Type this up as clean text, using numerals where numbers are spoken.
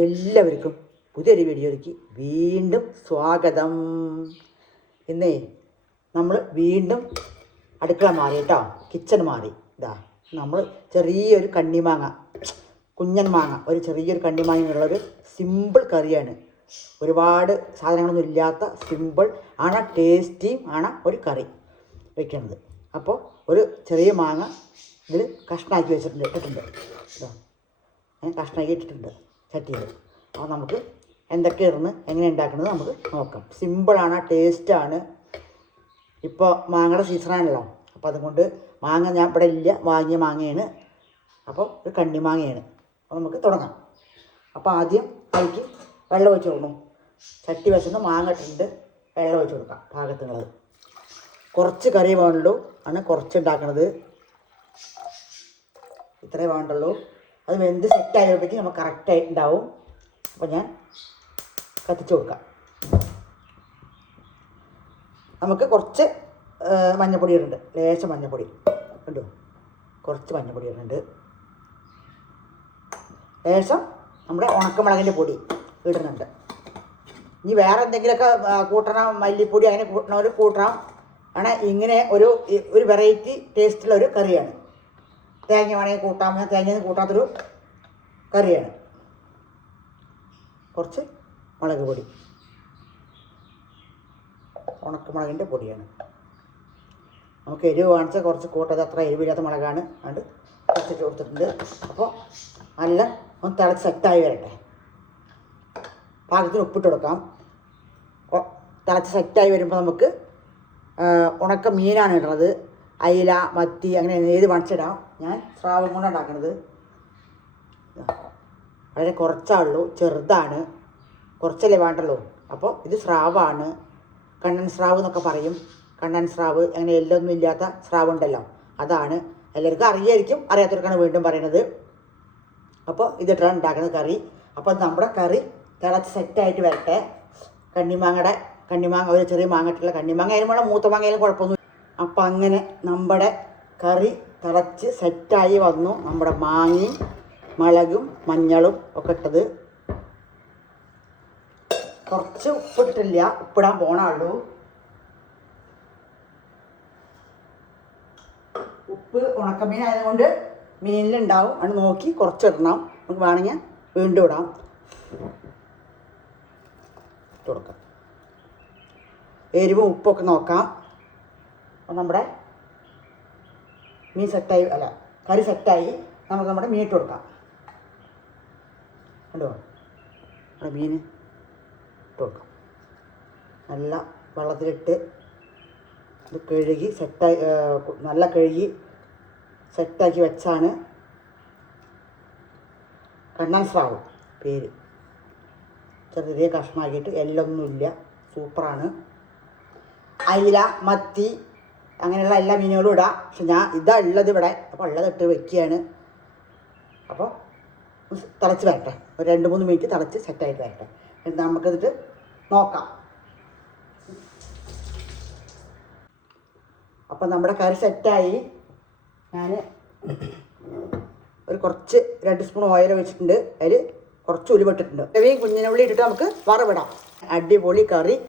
എല്ലാവർക്കും പുതിയൊരു വീഡിയോയിലേക്ക് വീണ്ടും സ്വാഗതം. ഇന്നേ നമ്മൾ വീണ്ടും അടുക്കള മാറി കേട്ടോ, കിച്ചൺ മാറി. ഇതാ നമ്മൾ ചെറിയൊരു കണ്ണിമാങ്ങ, കുഞ്ഞൻ മാങ്ങ, ഒരു ചെറിയൊരു കണ്ണിമാങ്ങയുള്ളൊരു സിമ്പിൾ കറിയാണ്. ഒരുപാട് സാധനങ്ങളൊന്നും ഇല്ലാത്ത സിമ്പിൾ ആണ്, ടേസ്റ്റിയും ആണ് ഒരു കറി വയ്ക്കുന്നത്. അപ്പോൾ ഒരു ചെറിയ മാങ്ങ ഇതിൽ കഷ്ണാക്കി ഇട്ടിട്ടുണ്ട്. കഷ്ണാക്കി ഇട്ടിട്ടുണ്ട് ചട്ടിയിൽ. അപ്പോൾ നമുക്ക് എന്തൊക്കെ ഇടുന്ന് എങ്ങനെ ഉണ്ടാക്കുന്നത് നമുക്ക് നോക്കാം. സിമ്പിളാണ്, ടേസ്റ്റാണ്. ഇപ്പോൾ മാങ്ങയുടെ സീസണാണല്ലോ, അപ്പോൾ അതുകൊണ്ട് മാങ്ങ ഞാൻ ഇവിടെ ഇല്ല, വാങ്ങിയ മാങ്ങയാണ്. അപ്പോൾ ഒരു കണ്ണിമാങ്ങയാണ്. അപ്പോൾ നമുക്ക് തുടങ്ങാം. അപ്പോൾ ആദ്യം അതിലേക്ക് വെള്ളം ഒഴിച്ച് കൊടുക്കണം. ചട്ടി വെച്ചൊന്ന് മാങ്ങ ഇട്ടിട്ടുണ്ട്, വെള്ളം ഒഴിച്ച് കൊടുക്കാം പാകത്തിനുള്ളത്. കുറച്ച് കറി വേണ്ടുള്ളൂ, ആണ് കുറച്ച് ഉണ്ടാക്കണത്. ഇത്രേ വേണ്ടുള്ളൂ. അത് വെന്ത് സെറ്റ് ആയപ്പോഴേക്കും നമുക്ക് കറക്റ്റായിട്ട് ഉണ്ടാവും. അപ്പോൾ ഞാൻ കത്തിച്ച് കൊടുക്കാം. നമുക്ക് കുറച്ച് മഞ്ഞൾപ്പൊടി ഇടുന്നുണ്ട്, ലേശം മഞ്ഞൾപ്പൊടി കണ്ടു, കുറച്ച് മഞ്ഞൾപ്പൊടി ഇടുന്നുണ്ട്. ലേശം നമ്മുടെ ഉണക്കമുളകിൻ്റെ പൊടി ഇടുന്നുണ്ട്. ഇനി വേറെ എന്തെങ്കിലുമൊക്കെ കൂട്ടണം, മല്ലിപ്പൊടി അങ്ങനെ കൂട്ടണവർ കൂട്ടണം. ആണ് ഇങ്ങനെ ഒരു വെറൈറ്റി ടേസ്റ്റുള്ള ഒരു കറിയാണ്. തേങ്ങ വേണമെങ്കിൽ കൂട്ടാം, തേങ്ങയൊന്നും കൂട്ടാത്തൊരു കറിയാണ്. കുറച്ച് മുളക് പൊടി, ഉണക്കമുളകിൻ്റെ പൊടിയാണ്. നമുക്ക് എരിവ് കാണിച്ചാൽ കുറച്ച് കൂട്ടത്, അത്ര എരിവില്ലാത്ത മുളകാണ്. അതുകൊണ്ട് കുറച്ചിട്ട് കൊടുത്തിട്ടുണ്ട്. അപ്പോൾ നല്ല ഒന്ന് തിളച്ച് സെറ്റായി വരട്ടെ. പാകത്തിന് ഉപ്പിട്ട് കൊടുക്കാം. തിളച്ച് സെറ്റായി വരുമ്പോൾ നമുക്ക് ഉണക്ക മീനാണ് ഇടുന്നത്. അയില, മത്തി, അങ്ങനെ ഏത് മണിച്ചിടാം. ഞാൻ സ്രാവും കൊണ്ടാണ് ഉണ്ടാക്കുന്നത്. വളരെ കുറച്ചാളുള്ളൂ, ചെറുതാണ്, കുറച്ചല്ലേ വേണ്ടല്ലോ. അപ്പോൾ ഇത് സ്രാവാണ്, കണ്ണൻ സ്രാവ് എന്നൊക്കെ പറയും. കണ്ണൻ സ്രാവ്, അങ്ങനെ എല്ലൊന്നും ഇല്ലാത്ത സ്രാവ് ഉണ്ടല്ലോ, അതാണ്. എല്ലാവർക്കും അറിയായിരിക്കും, അറിയാത്തവർക്കാണ് വീണ്ടും പറയുന്നത്. അപ്പോൾ ഇതിട്ടാണ് ഉണ്ടാക്കുന്നത് കറി. അപ്പോൾ നമ്മുടെ കറി തിളച്ച് സെറ്റായിട്ട് വരട്ടെ. കണ്ണിമാങ്ങ ഒരു ചെറിയ മാങ്ങട്ടുള്ള കണ്ണിമാങ്ങ ആയാലും വേണം, മൂത്ത മാങ്ങ ആയാലും കുഴപ്പമൊന്നും. അപ്പം അങ്ങനെ നമ്മുടെ കറി തിളച്ച് സെറ്റായി വന്നു. നമ്മുടെ മാങ്ങയും മുളകും മഞ്ഞളും ഒക്കെ ഇട്ടത്. കുറച്ച് ഉപ്പിട്ടില്ല, ഉപ്പിടാൻ പോണുള്ളൂ. ഉപ്പ് ഉണക്കമീൻ ആയതുകൊണ്ട് മീനിലുണ്ടാവും, അത് നോക്കി കുറച്ചിടണം. നമുക്ക് വേണമെങ്കിൽ വീണ്ടും ഇടാം. ഇട്ട് കൊടുക്കാം. എരിവും ഉപ്പൊക്കെ നോക്കാം. അപ്പം നമ്മുടെ മീൻ സെറ്റായി, അല്ല കറി സെറ്റായി. നമുക്ക് നമ്മുടെ മീൻ ഇട്ട് കൊടുക്കാം. കണ്ടോ, നമ്മുടെ മീൻ ഇട്ട് കൊടുക്കാം. നല്ല വെള്ളത്തിലിട്ട് ഇത് കഴുകി സെറ്റായി, നല്ല കഴുകി സെറ്റാക്കി വെച്ചാണ്. കണ്ണൻ സ്രാവ് പേര്. ചെറിയ കഷ്ണമാക്കിയിട്ട്, എല്ലൊന്നുമില്ല, സൂപ്പറാണ്. അയില, മത്തി, അങ്ങനെയുള്ള എല്ലാ മീനുകളും ഇടാം. പക്ഷെ ഞാൻ ഇതാ ഉള്ളത് ഇവിടെ, അപ്പോൾ ഉള്ളതിട്ട് വെക്കുകയാണ്. അപ്പോൾ തിളച്ച് വരട്ടെ, ഒരു 2-3 മിനിറ്റ് തിളച്ച് സെറ്റായിട്ട് വരട്ടെ. എന്നിട്ട് നമുക്കിതിട്ട് നോക്കാം. അപ്പം നമ്മുടെ കറി സെറ്റായി. ഞാൻ കുറച്ച് 2 സ്പൂൺ ഓയിൽ വെച്ചിട്ടുണ്ട്. അതിൽ കുറച്ച് ഉലുവ ഇട്ടിട്ടുണ്ട്. കുഞ്ഞിനുള്ളി ഇട്ടിട്ട് നമുക്ക് വറവിടാം. അടിപൊളി കറി.